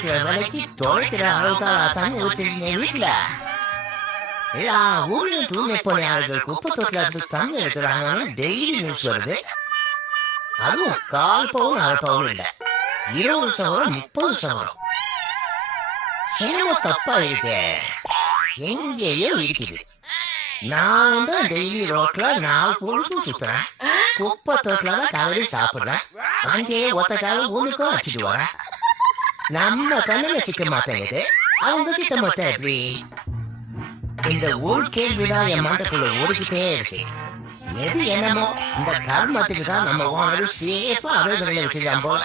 இருக்கிற வேலைக்கு தொலைக்கிற அளவுக்காக தண்ணி வச்சிருக்கீங்க வீட்டுல. எல்லா ஊர்லயும் தூய்மை பணியாளர்கள் குப்பை தொட்டில இருந்து தண்ணி எடுக்கிறாங்கன்னு டெய்லி நியூஸ் வருது. அதுவும் 1/4 பவுன் 1/2 பவுன் இல்ல, 20 சவரம் 30 சவரம். என்னமோ தப்பா இருக்கு, எங்கேயோ இருக்குது. நான் தான் டெய்லி ரோட்ல 4 பொழுதும் சுத்துறேன், குப்பை தொட்டில தான் காலையில சாப்பிடுறேன், அங்கேயே ஒத்த கால ஊனுக்கும் அடிச்சுட்டு வரேன். நம்ம கண்ணுல சிக்க மாட்டேங்குது, அவங்க கிட்ட மட்டும் எப்படி? இந்த ஊர் கேள்விதான் என் மண்டக்குள்ள ஓடிக்கிட்டே இருக்கு. எது என்னமோ இந்த கர்மத்துக்கு தான் நம்ம ஓனர் சேஃபா அவைகளை வச்சுக்கலாம் போல.